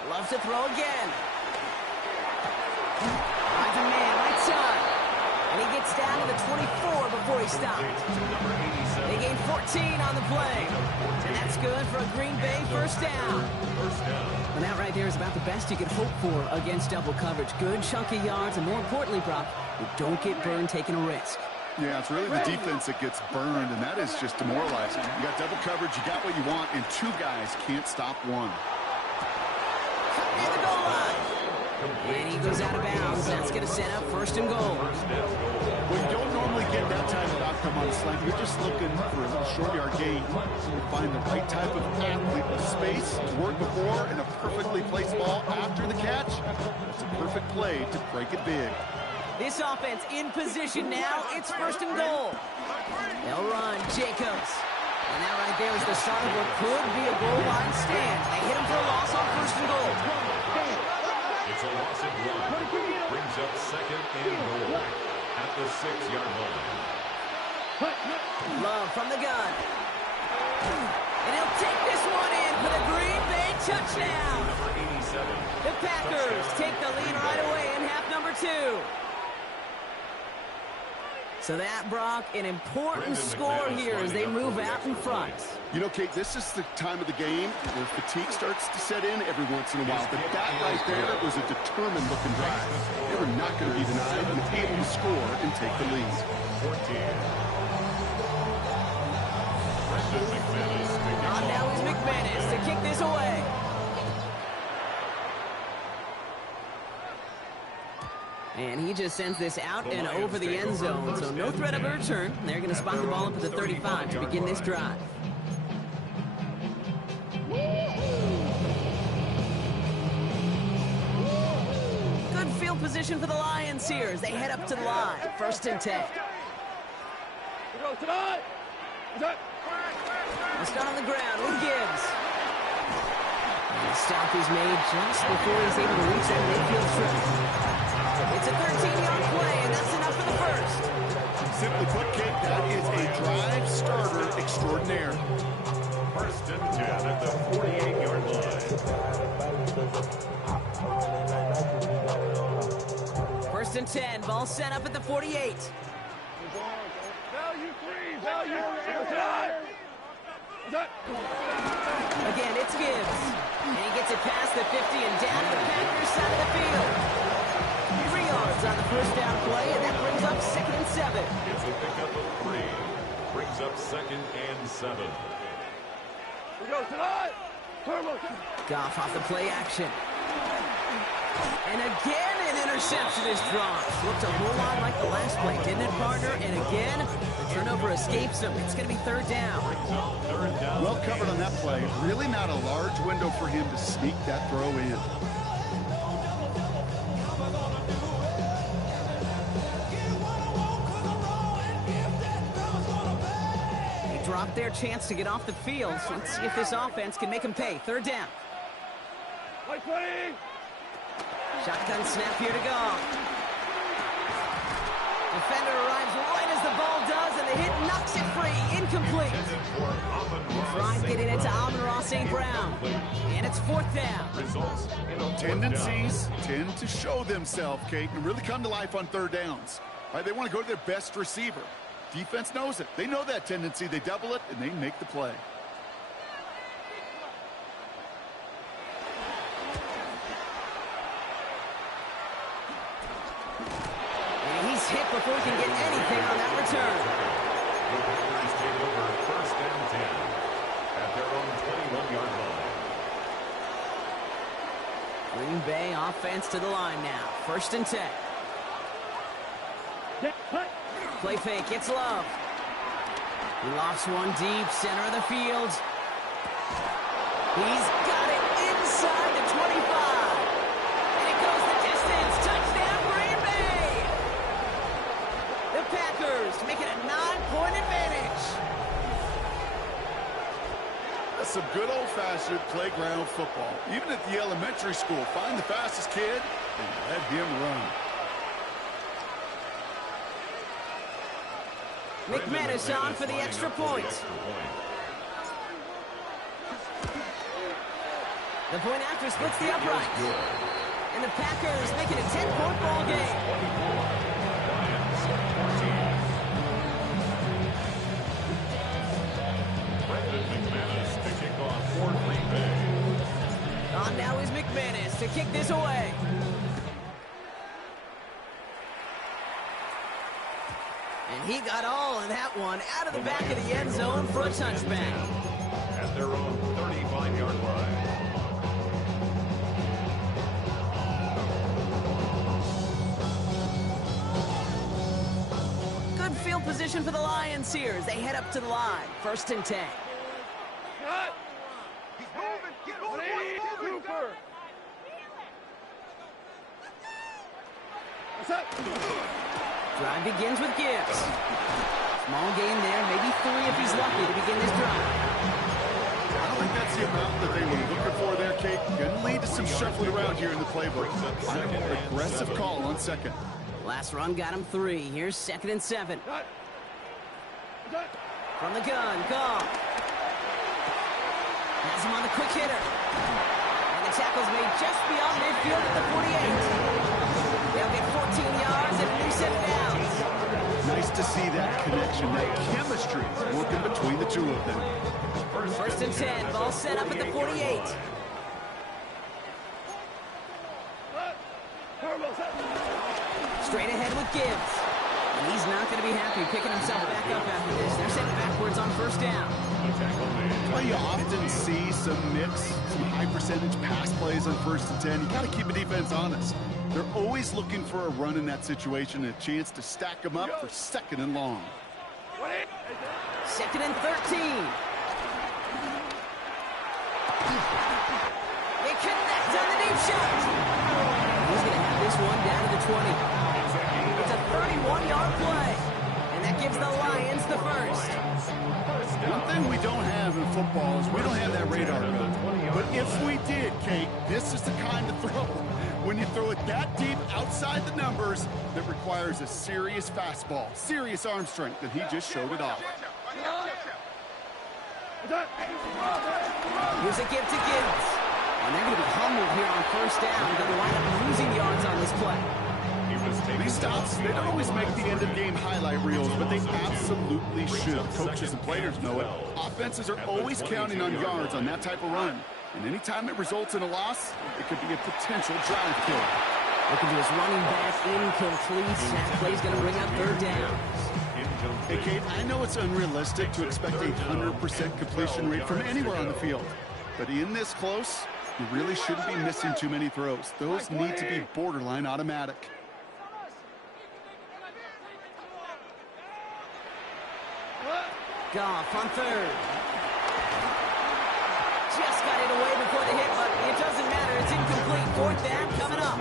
Loves to throw again. Finds a man, right side. And he gets down to the 24 before he stops. They gain 14 on the play. And that's good for a Green Bay first down. And that right there is about the best you could hope for against double coverage. Good chunky yards, and more importantly, Brock, you don't get burned taking a risk. Yeah, it's really the defense that gets burned, and that is just demoralizing. You got double coverage, you got what you want, and two guys can't stop one. Near the goal line. And he goes out of bounds. That's going to set up 1st and goal. Well, you don't normally get that type of outcome on a slant. You're just looking for a little short yard gain. You find the right type of athlete with space to work before and a perfectly placed ball after the catch. It's a perfect play to break it big. This offense in position now. It's 1st and goal. They'll run. Jacobs. And that right there is the start of what could be a goal line stand. They hit him for a loss on 1st and goal. It's a loss of 1. Brings up 2nd and goal at the 6-yard line. Love from the gun. And he'll take this one in for the Green Bay touchdown. Number 87. The Packers take the lead right away in half number 2. So that, Brock, an important score here as they move out in front. You know, Kate, this is the time of the game where fatigue starts to set in every once in a while. But that right there was a determined-looking drive. They were not going to be denied and able to score and take the lead. 14. Brendan McManus. Now is McManus to kick this away. And he just sends this out and over the end zone, so no threat of a return. They're going to spot the ball up at the 35 to begin this drive. Good field position for the Lions here as they head up to the line. 1st and 10. The start on the ground with Gibbs. And the stop is made just before he's able to reach that midfield strip. It's a 13-yard play, and that's enough for the first. Simply put, Kate, that is a drive starter extraordinaire. 1st and 10 at the 48-yard line. 1st and 10, ball set up at the 48. Again, it's Gibbs. And he gets it past the 50 and down to the Packers side of the field. 3 yards on the first down play, and that brings up 2nd and 7. It's a pickup of 3. Brings up 2nd and 7. Goff off the play action. And again, an interception is dropped. Looked a whole lot like the last play, didn't it, partner? And again, the turnover escapes him. It's going to be third down. Well covered on that play. Really not a large window for him to sneak that throw in. They dropped their chance to get off the field. So let's see if this offense can make him pay. Third down. Shotgun snap here to go. Defender arrives right as the ball does, and the hit knocks it free. Incomplete. Tried getting it to Amon-Ra St. Brown. And it's fourth down. Tendencies tend to show themselves, Kate, and really come to life on third downs. Right? They want to go to their best receiver. Defense knows it. They know that tendency. They double it, and they make the play. He's hit before he can get anything on that return. The Packers take over first and 10 at their own 21-yard line. Green Bay offense to the line now. First and 10. Play fake, it's Love. He lofts one deep, center of the field. He's got it inside the 25. And it goes the distance. Touchdown, Green Bay. The Packers make it a 9-point advantage. That's some good old-fashioned playground football. Even at the elementary school, find the fastest kid and let him run. McManus on for the extra point. The point after splits the uprights. And the Packers make it a 10-point ball game. McManus to kick off for Green Bay. On now is McManus to kick this away. And he got all of that one out of the back of the end zone for a touchback. At their own 35-yard line. Good field position for the Lions here as they head up to the line. First and 10. Drive begins with Gibbs. Small gain there, maybe 3 if he's lucky to begin this drive. I don't think that's the amount that they were looking for there, Kate. Going to lead to some shuffling around here in the playbook. Aggressive call on second. Last run got him 3. Here's second and 7. From the gun, Goff. Has him on the quick hitter. And the tackle's made just beyond midfield at the 48. They'll get 14 yards and a new set of downs. Nice to see that connection, that chemistry working between the two of them. First and 10, ball set up at the 48. Straight ahead with Gibbs. And he's not going to be happy picking himself back up after this. They're sent backwards on first down. Well, you often see some mix, some high percentage pass plays on first and 10. You got to keep a defense honest. They're always looking for a run in that situation and a chance to stack them up for second and long. Second and 13. They connect on the deep shot. He's going to have this one down to the 20. It's a 31-yard play. And that gives the Lions the first. One thing we don't have in football is we don't have that radar gun. But if we did, Kate, this is the kind of throw. When you throw it that deep outside the numbers, that requires a serious fastball, serious arm strength, and he just showed it off. Here's a give to Gibbs. And they're going to be humbled here on first down. They're going to wind up losing yards on this play. These stops, they don't always make the end-of-game highlight reels, but they absolutely should. Coaches and players know it. Offenses are always counting on yards on that type of run. And anytime it results in a loss, it could be a potential drive killer. Looking to his running back, incomplete. That play's going to bring up third down. Hey, Kate, I know it's unrealistic to expect a 100% completion rate from anywhere on the field. But in this close, you really shouldn't be missing too many throws. Those need to be borderline automatic. Goff on third. Just got it away before the hit, but it doesn't matter. It's incomplete. Fourth down coming up.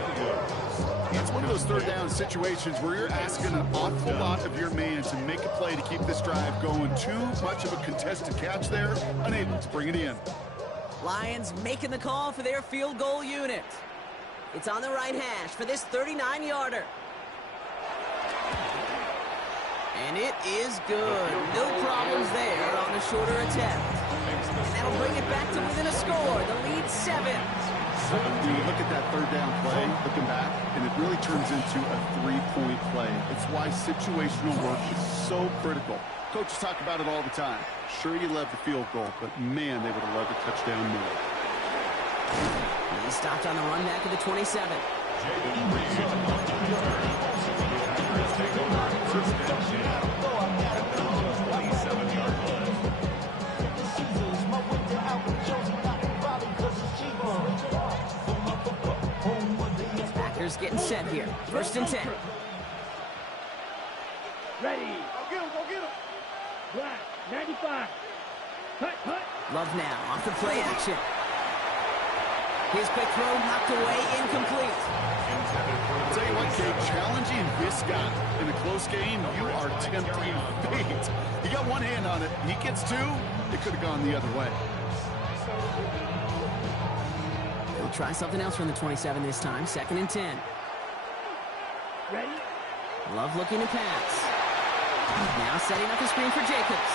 It's one of those third down situations where you're asking an awful lot of your man to make a play to keep this drive going. Too much of a contested catch there, unable to bring it in. Lions making the call for their field goal unit. It's on the right hash for this 39-yarder. And it is good. No problems there on a shorter attempt. And that'll bring it back to within a score. The lead 7. You look at that third down play, looking back, and it really turns into a 3-point play. It's why situational work is so critical. Coaches talk about it all the time. Sure, you love the field goal, but man, they would have loved a touchdown more. He stopped on the run back at the 27. Packers getting set here. First and 10. Ready. Go get him, go get him. Black, 95. Cut, cut. Love now, off the play action. His quick throw knocked away, incomplete. I'll tell you what, Kate, challenging this guy in a close game, you are tempting fate. He got one hand on it. He gets two, it could have gone the other way. He'll try something else from the 27 this time. Second and 10. Ready. Love looking to pass. Now setting up the screen for Jacobs.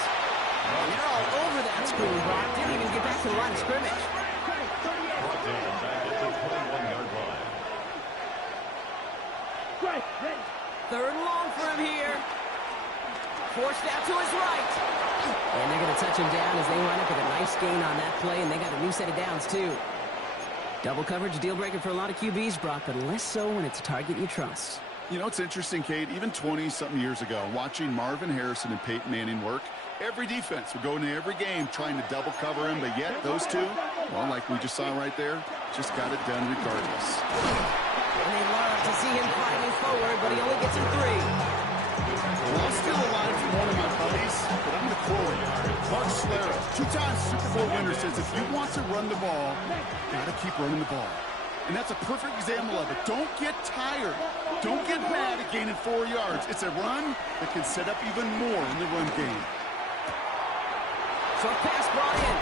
And they're all over that screen, Brock. Didn't even get back to the line of scrimmage. Brought down back at the 21-yard line. Right, ready. Third and long for him here. Forced out to his right. And they're going to touch him down as they line up with a nice gain on that play, and they got a new set of downs, too. Double coverage, a deal breaker for a lot of QBs, Brock, but less so when it's a target you trust. You know, it's interesting, Kate, even 20-something years ago, watching Marvin Harrison and Peyton Manning work, every defense would go into every game trying to double cover him, but yet those two, well, like we just saw right there, just got it done regardless. And they love to see him fighting forward, but he only gets a 3. Well, I'll steal a line from one of my buddies, but I'm going to quote Mark Schlereth, 2-time Super Bowl winner, says if you want to run the ball, you got to keep running the ball. And that's a perfect example of it. Don't get tired. Don't get mad at gaining 4 yards. It's a run that can set up even more in the run game. Short pass brought in.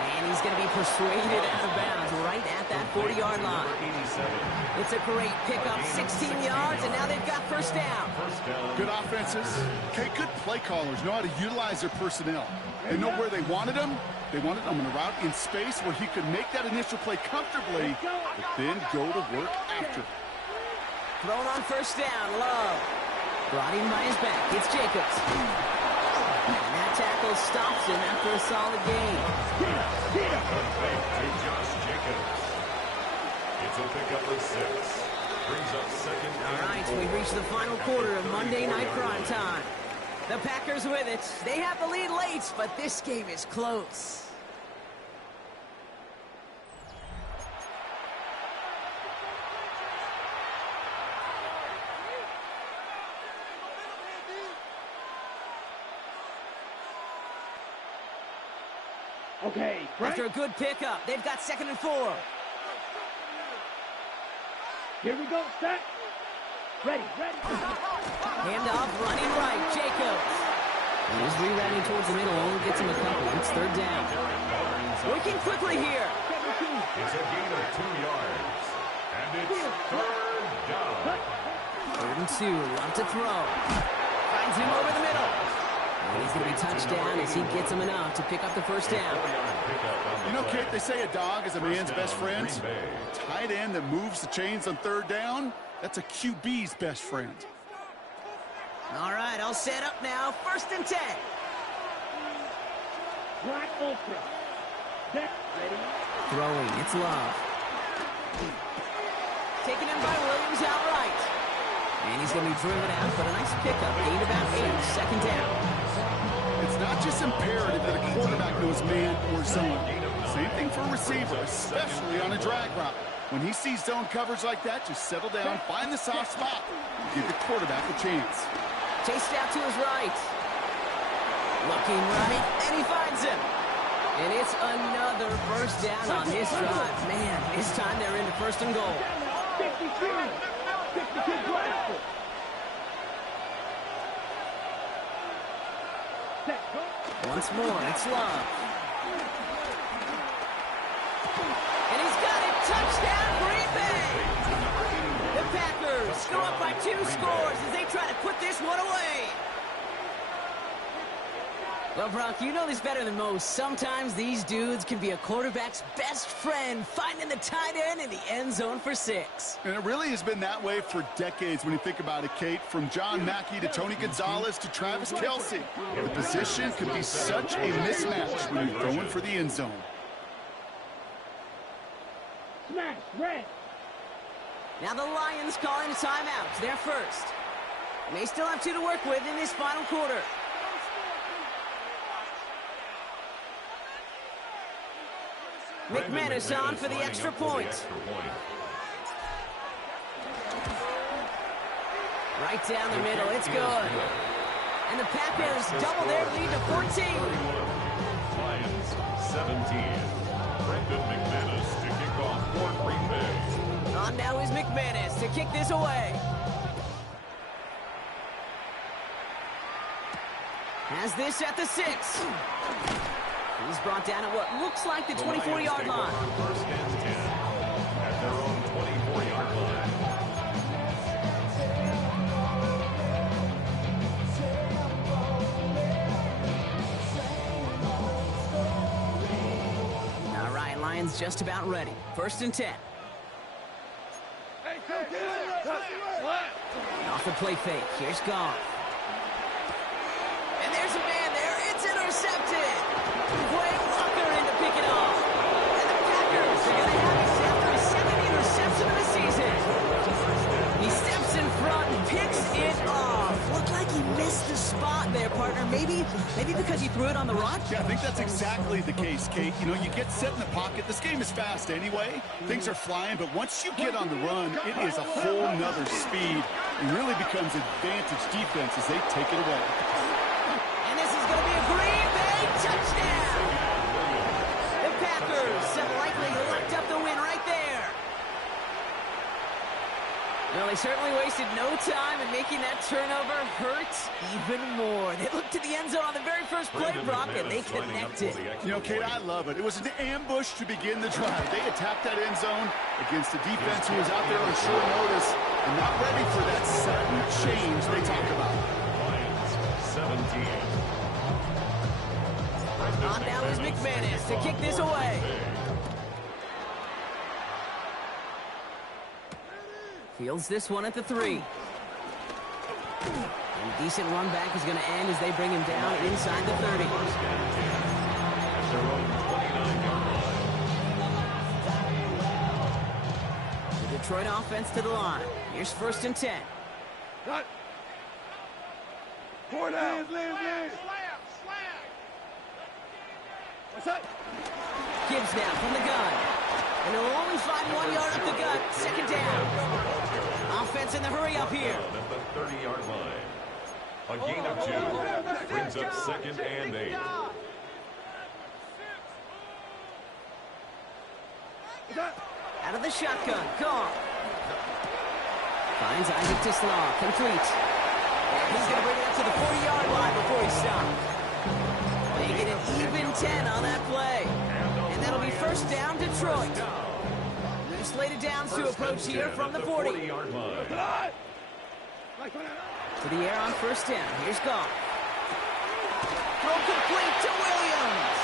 And he's going to be persuaded out of bounds right at that 40-yard line. It's a great pickup, 16 yards, and now they've got first down. Good offenses. Okay, good play callers know how to utilize their personnel. They know where they wanted them. They wanted him in a route in space where he could make that initial play comfortably, but then go to work after. Thrown on first down, Love. Brought in by his back. It's Jacobs. And that tackle stops him after a solid gain. To Josh Jacobs. It's a pickup of 6. Brings up second All and right, 4. we've reached the final quarter of Monday Night Prime Time. The Packers with it. They have the lead late, but this game is close. Okay, right. After a good pickup, they've got second and 4. Here we go, set. Ready, ready. Handoff, running right, Jacobs. And he's rerouting towards the middle, only gets him a couple. It's third down. Working quickly here. It's a gain of 2 yards. And it's third down. Third and 2, love to throw. Finds him over the middle. And he's going to be touched down as he gets him enough to pick up the first down. You know, Kate, they say a dog is a man's best friend. A tight end that moves the chains on third down, that's a QB's best friend. All right, I'll set up now. First and 10. Black Ultra. Set, ready. Throwing, it's Love. Taken in by Williams outright. And he's going to be driven out, but a nice pickup. Gained about 8, second down. It's not just imperative that a quarterback knows man or zone. Same thing for a receiver, especially on a drag route. When he sees zone coverage like that, just settle down, find the soft spot, and give the quarterback a chance. Chased out to his right. Looking right, and he finds him. And it's another first down on this drive. Man, this time they're into first and goal. 52 grapple. Once more, it's Love. And he's got it. Touchdown, Green Bay. The Packers go up by 2 scores as they try to put this one away. Well, Brock, you know this better than most. Sometimes these dudes can be a quarterback's best friend, finding the tight end in the end zone for 6. And it really has been that way for decades when you think about it, Kate. From John Mackey to Tony Gonzalez to Travis Kelce. The position can be such a mismatch when you're going for the end zone. Smash, red. Now the Lions calling a timeout. They're first. They still have 2 to work with in this final quarter. McManus on for the extra point. Right down the middle, it's good. And the Packers double their lead to 14. Lions 17. Brendan McManus to kick off for Green Bay. On now is McManus to kick this away. Has this at the 6. He's brought down at what looks like the 24-yard line. First and 10 at their own 24-yard line. All right, Lions just about ready. First and 10. Off the play fake. Here's Goff. And there's a man there. It's intercepted. Quay Walker in to pick it off. And the Packers are going to have his after his 2nd interception of the season. He steps in front and picks it off. Looked like he missed the spot there, partner. Maybe because he threw it on the run? Yeah, I think that's exactly the case, Kate. You know, you get set in the pocket. This game is fast anyway. Things are flying, but once you get on the run, it is a whole nother speed. It really becomes advantage defense as they take it away. And this is going to be a Green Bay touchdown. The Packers have likely locked up the win right there. Well, they certainly wasted no time in making that turnover hurt even more. They looked to the end zone on the very first play, Brock, and they connected. You know, Kate, I love it. It was an ambush to begin the drive. They attacked that end zone against a defense who was out there on short notice and not ready for that sudden change they talk about. Lions 17. On now is McManus to kick this away. Fields this one at the 3. And a decent run back is going to end as they bring him down inside the 30. At their own 29-yard line. The Detroit offense to the line. Here's first and 10. Cut. Four down. What's up? Gibbs now from the gun. And he'll only find 1 yard up the gut. Second down. Offense in the hurry up here. At the 30-yard line. A gain of 2 brings up 2nd and 8. Out of the shotgun. Gone. Finds Isaac Tisslaw. Complete. And he's going to bring it up to the 40-yard line before he stops. Making it even 10 on that play. And that'll be first down, Detroit. New slated downs to approach here from the 40. 40-yard line. To the air on first down. Here's Goff. Throw complete to Williams.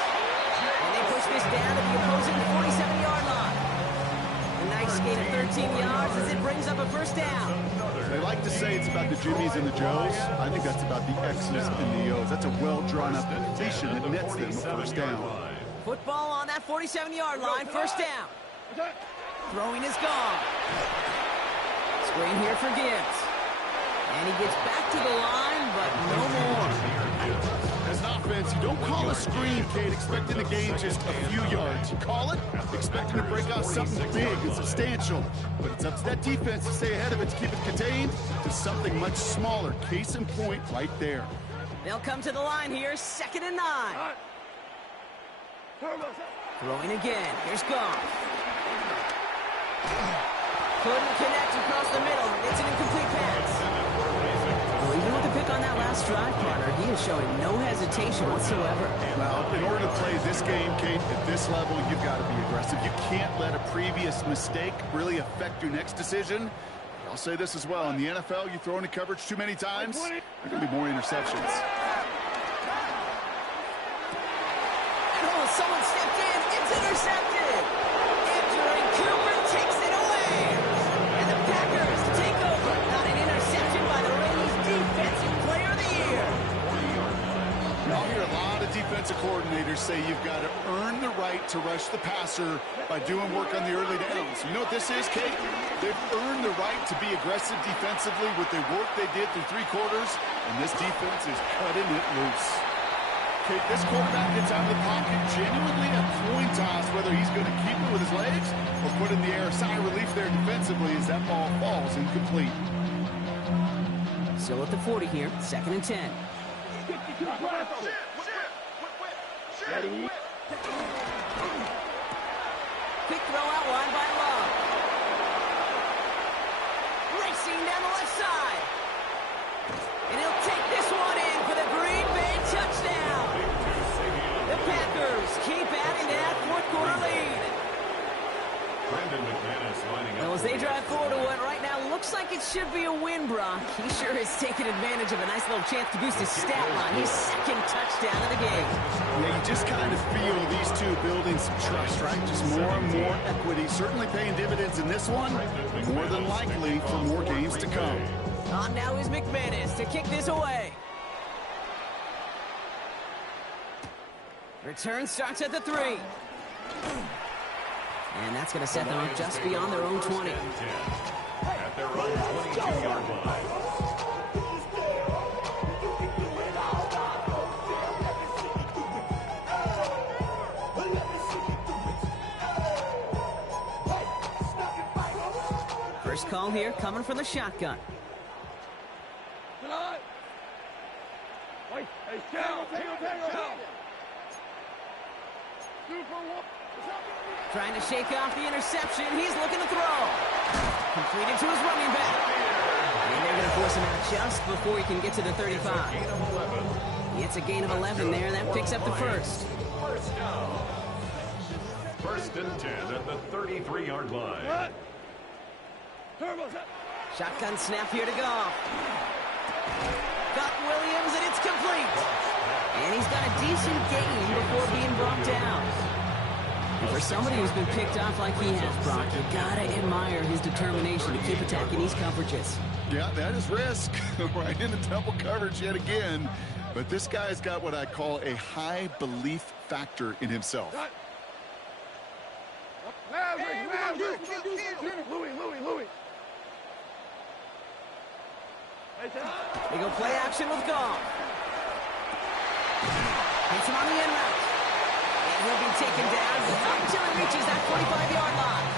And they push this down to the opposing 47-yard line. A nice gain of 13 yards as it brings up a first down. They like to say it's about the Jimmies and the Joes. I think that's about the X's and the O's. That's a well-drawn-up completion that nets them a first down. Football on that 47-yard line. First down. Throwing is gone. Screen here for Gibbs. And he gets back to the line, but no more. As an offense, you don't call a screen, Kate, expecting to gain just a few yards. You call it expecting to break out something big and substantial. But it's up to that defense to stay ahead of it, to keep it contained to something much smaller. Case in point right there. They'll come to the line here, 2nd and 9. Throwing again. Here's Goff. Couldn't connect across the middle. It's an incomplete pass. Well, even with the pick on that last drive, partner, he is showing no hesitation whatsoever. Well, in order to play this game, Kate, at this level, you've got to be aggressive. You can't let a previous mistake really affect your next decision. I'll say this as well. In the NFL, you throw into coverage too many times, there are going to be more interceptions. Oh, someone stepped in. It's intercepted. Entering Cooper takes it away. And the Packers take over. Not an interception by the Raiders' Defensive Player of the Year. I'll hear a lot of defensive coordinators say you've got to earn the right to rush the passer by doing work on the early downs. You know what this is, Kate? They've earned the right to be aggressive defensively with the work they did through 3 quarters, and this defense is cutting it loose. Kate, this quarterback gets out of the pocket, genuinely a coin toss whether he's going to keep it with his legs or put in the air. Sigh of relief there defensively as that ball falls incomplete. Still at the 40 here, 2nd and 10. Ready? Quick throw out wide by Love. Racing down the left side. And he'll take this one in for the Green Bay touchdown. The Packers keep adding to that 4th quarter lead. Well, as they drive forward to what right now looks like it should be a win, Brock. He sure has taken advantage of a nice little chance to boost his stat line. His 2nd touchdown of the game. Yeah, you just kind of feel these two building some trust, right? Just more and more equity. Certainly paying dividends in this one. More than likely for more games to come. On now is McManus to kick this away. Return starts at the 3. And that's going to set them up just beyond their own 20. At their own 22-yard line. First call here coming from the shotgun. Trying to shake off the interception. He's looking to throw. Completed to his running back. And they're going to force him out just before he can get to the 35. It's a gain of 11 there. That picks up the first. First down. 1st and 10 at the 33-yard line. Shotgun snap here to Goff. Got Williams, and it's complete. And he's got a decent gain before being brought down. And for somebody who's been picked off like he has, Brock, you gotta admire his determination to keep attacking these coverages. Yeah, that is risk. Right into double coverage yet again. But this guy's got what I call a high belief factor in himself. Louis. They go play action with Goff. Hits him on the end route. And he'll be taken down until he reaches that 45-yard line.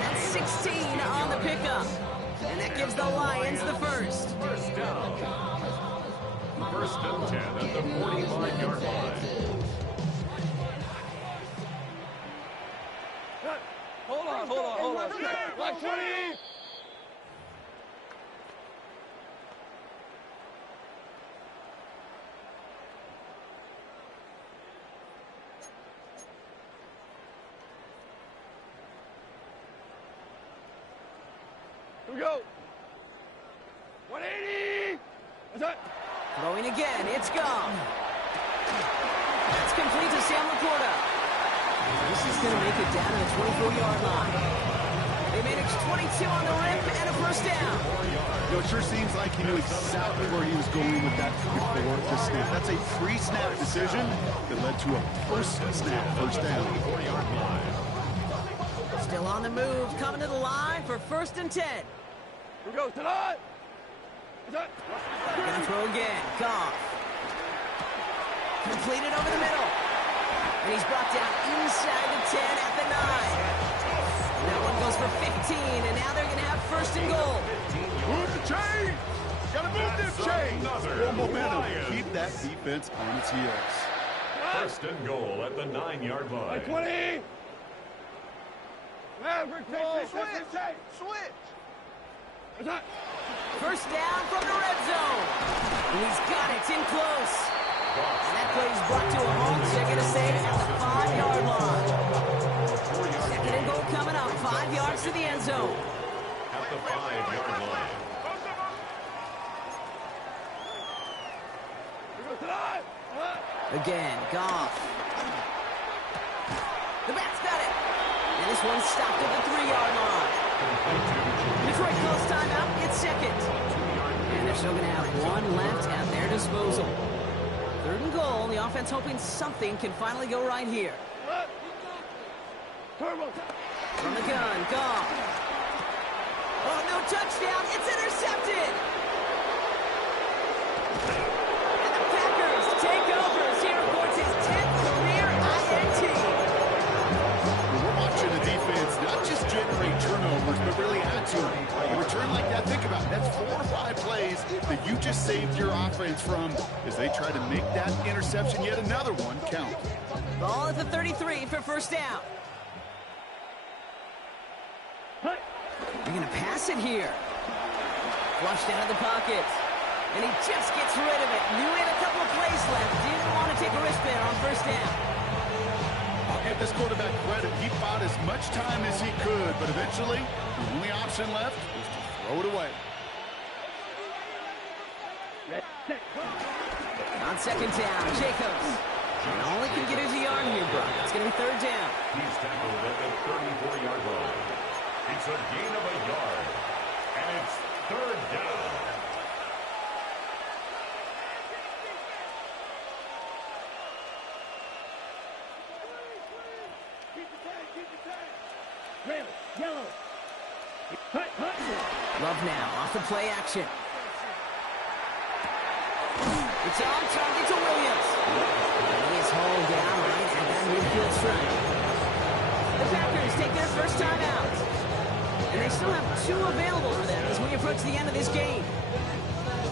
That's 16 on the pickup. And that gives the Lions the first. First down. 1st and 10 at the 45-yard line. Hold on. Like 20. Here we go. 180. What's that? Throwing again. It's gone. That's complete to Sam Laporta. This is going to make it down to the 24-yard line. They managed 22 on the rip and a first down. You know, it sure seems like he knew exactly where he was going with that before the snap. That's a pre-snap decision that led to a post-snap first down. Still on the move, coming to the line for 1st and 10. Here we go, tonight. Gonna throw again. Goff. Completed over the middle. And he's brought down inside the 10 at the 9. That one goes for 15, and now they're going to have first and goal. Move the chain! Gotta move this chain! Full momentum. Keep that defense on its heels. First and goal at the 9-yard line. 20! Switch! First down from the red zone. And he's got it in close. And that play is brought to a halt, so they're going to say at the 5-yard line. Second and goal coming up, 5 yards to the end zone. At the 5-yard line. Again, Goff. The bat's got it. And this one's stopped at the 3-yard line. Detroit calls timeout. It's second. And they're still going to have one left at their disposal. Third and goal. The offense hoping something can finally go right here. From the gun, Goff. Oh, no touchdown. It's intercepted. And the Packers take over as he reports his 10th career INT. We're watching the defense not just generate turnovers, but really add to it. A return like that, think about it. That's 4 or 5 plays that you just saved your offense from as they try to make that interception, yet another one, count. Ball at the 33 for first down. They're going to pass it here. Flushed out of the pocket. And he just gets rid of it. Knew he had a couple of plays left. Didn't want to take a risk there on first down. I'll give this quarterback credit. He fought as much time as he could, but eventually, the only option left was to throw it away. On second down, Jacobs. And all he can get is a yard here, Brock. It's going to be third down. He's tackled at the 34-yard line. It's a gain of a yard. And it's third down. Yellow. Love now, off the play action. It's on target to Williams. And he is hauled down right at that midfield stripe. The Packers take their first time out. And they still have 2 available for them as we approach the end of this game.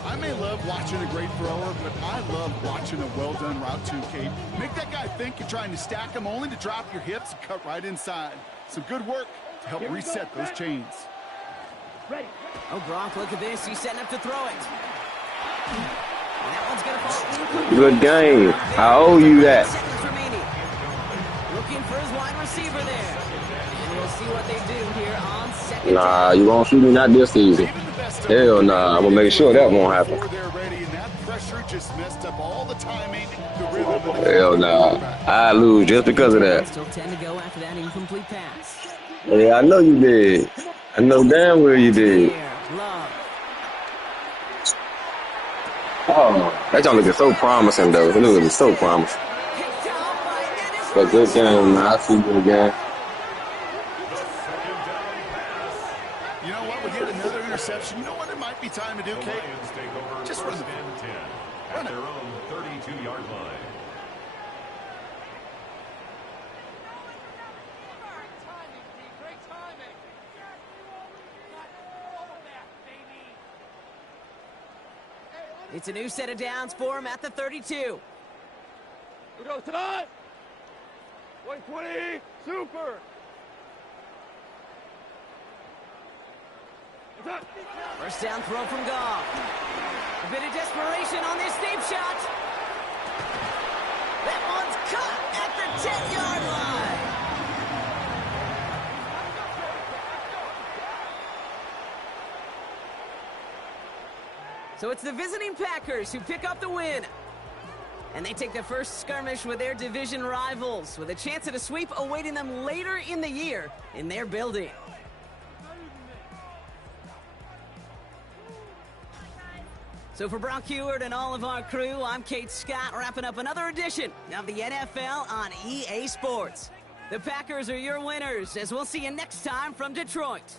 I may love watching a great thrower, but I love watching a well-done route too, Kate. Make that guy think you're trying to stack him only to drop your hips and cut right inside. Some good work to help reset those chains. Ready. Oh, Gronk, look at this. He's setting up to throw it. And that one's going to fall incomplete. Good game. I owe you that. Seconds remaining. Looking for his wide receiver there. And we'll see what they do here on second Nah, down. you won't shoot me not this season. Hell nah, I'm gonna make sure that won't happen. They're ready, and that pressure just messed up all the timing, the rhythm. Hell nah, I lose just because of that. Still 10 to go after that incomplete pass. Yeah, I know you did. I know damn well you did. Here, Love. Oh, that y'all looking so promising though. It looking so promising. Picked off by Dennis But good game, man. I see you again. You know what? We get another interception. You know what it might be time to do, The Kate? Lions take over Just first run the and 10 Run at it. their own 32-yard line. It's a new set of downs for him at the 32. We go tonight. 120. Super. First down throw from Goff. A bit of desperation on this deep shot. That one's caught at the 10-yard line. So it's the visiting Packers who pick up the win. And they take their first skirmish with their division rivals, with a chance at a sweep awaiting them later in the year in their building. So for Brock Heward and all of our crew, I'm Kate Scott, wrapping up another edition of the NFL on EA Sports. The Packers are your winners, as we'll see you next time from Detroit.